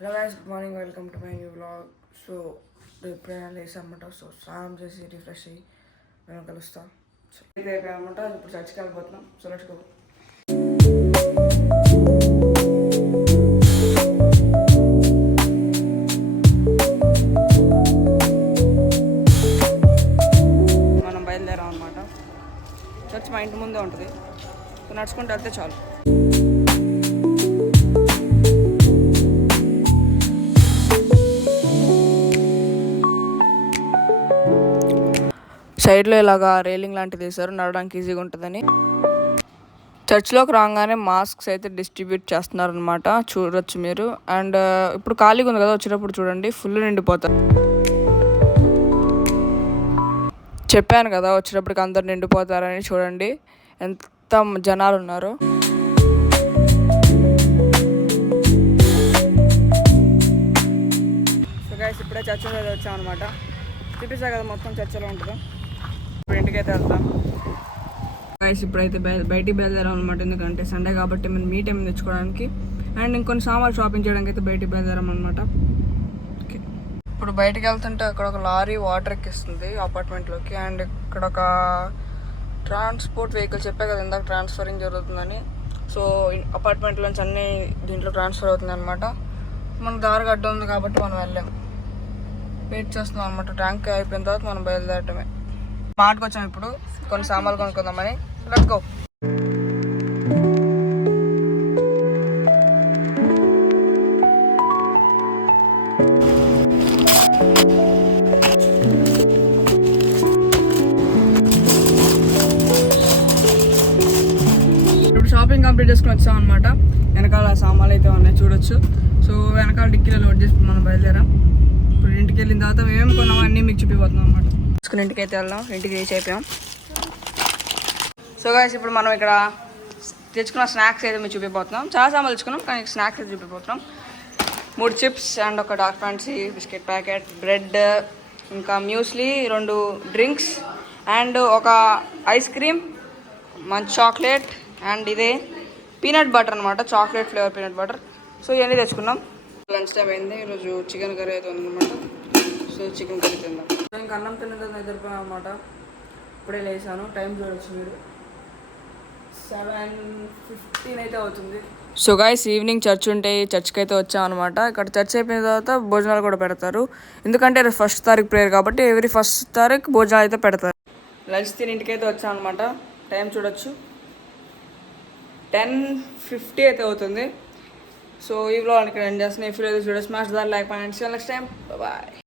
Hello guys, good morning, welcome to my new vlog. So, ఇప్పుడే లేసామన్నమాట. So స్నానం చేసి refresh అయ్యి మేము కలుస్తాం. సో ఇది అయిపోయామన్నమాట. ఇప్పుడు చర్చికి వెళ్ళిపోతున్నాం. So let's go. మనం బయలుదేరాం అనమాట. చర్చ్ మా ఇంటి ముందే ఉంటుంది. సో నడుచుకుంటూ వెళ్తే చాలు. సైడ్లో ఇలాగా రైలింగ్ లాంటిది వేసారు, నడవడానికి ఈజీగా ఉంటుందని. చర్చ్లోకి రాగానే మాస్క్స్ అయితే డిస్ట్రిబ్యూట్ చేస్తున్నారు అనమాట, చూడొచ్చు మీరు. అండ్ ఇప్పుడు ఖాళీగా ఉంది కదా, వచ్చేటప్పుడు చూడండి ఫుల్ నిండిపోతారు. చెప్పాను కదా వచ్చేటప్పటికి అందరు నిండిపోతారని. చూడండి ఎంత జనాలు ఉన్నారు. సో గైస్ ఇప్పుడే చర్చిలో వచ్చాం అనమాట. చూపిస్తా కదా మొత్తం చర్చలో ఉంటుంది. ఇప్పుడు ఇంటికైతే వెళ్తాం గైస్. ఇప్పుడైతే బయటికి బయలుదేరాం అనమాట, ఎందుకంటే సండే కాబట్టి మనం మీట్ ఏమి తెచ్చుకోవడానికి అండ్ ఇంకొన్ని సామాన్లు షాపింగ్ చేయడానికి అయితే బయటికి బయలుదేరాం అనమాట. ఓకే, ఇప్పుడు బయటికి వెళ్తుంటే అక్కడ ఒక లారీ వాటర్ ఎక్కిస్తుంది అపార్ట్మెంట్లోకి. అండ్ ఇక్కడ ఒక ట్రాన్స్పోర్ట్ వెహికల్, చెప్పే కదా ఇందాక ట్రాన్స్ఫరింగ్ జరుగుతుందని. సో అపార్ట్మెంట్లోంచి అన్నీ దీంట్లో ట్రాన్స్ఫర్ అవుతుంది అనమాట. మనకు దారి గడ్డ ఉంది కాబట్టి మనం వెళ్ళాం, వెయిట్ చేస్తున్నాం అనమాట. ట్యాంక్ అయిపోయిన తర్వాత మనం బయలుదేరటమే. మార్ట్కి వచ్చాం ఇప్పుడు కొన్ని సామాన్లు కొనుక్కుందామని. Let's go. ఇప్పుడు షాపింగ్ కంప్లీట్ చేసుకుని వచ్చాం అనమాట. వెనకాల సామాన్లు అయితే ఉన్నాయి, చూడొచ్చు. సో వెనకాల డిక్కీలో లోడ్ చేసి మనం బయలుదేరాం. ఇప్పుడు ఇంటికి వెళ్ళిన తర్వాత మేము కొన్నాము అన్నీ మీకు చూపిపోతున్నాం అనమాట. తీసుకుని ఇంటికి అయితే వెళ్దాం. ఇంటికి రీచ్ అయిపోయాం. సో గాయ్స్ ఇప్పుడు మనం ఇక్కడ తెచ్చుకున్న స్నాక్స్ అయితే మేము చూపిపోతున్నాం. చాలా సామాన్లు తెచ్చుకున్నాం, కానీ స్నాక్స్ అయితే చూపిపోతున్నాం. 3 చిప్స్ అండ్ ఒక dark fancy biscuit packet, bread, ఇంకా మ్యూస్లీ, 2 డ్రింక్స్ అండ్ ఒక ఐస్ క్రీమ్, మంచి చాక్లెట్ అండ్ ఇదే పీనట్ బటర్ అనమాట, chocolate flavour peanut butter. So ఇవన్నీ తెచ్చుకున్నాం. లంచ్ టైం అయింది. ఈరోజు చికెన్ కర్రీ అయితే ఉందన్నమాట. సో చికెన్ కర్రీ తిందాం. ఇంకా అన్నం తిన్నది నిద్రపోయాం అనమాట. ఇప్పుడే లేసాను. టైం చూడవచ్చు మీరు, 7:15 అయితే అవుతుంది. సో గైస్ ఈవినింగ్ చర్చ్ ఉంటే చర్చ్కి అయితే వచ్చాం అనమాట. ఇక్కడ చర్చ్ అయిపోయిన తర్వాత భోజనాలు కూడా పెడతారు, ఎందుకంటే 1st తారీఖు ప్రేయర్ కాబట్టి ఎవ్రీ 1st తారీఖు భోజనాలు అయితే పెడతారు. లంచ్ తిని ఇంటికి అయితే వచ్చాం అనమాట. టైం చూడొచ్చు 10:50 అయితే అవుతుంది. సో ఈ వ్లాగ్ ఇక్కడ ఎండ్ చేస్తున్నాను. If you like this video smash the like button. See you next time. By.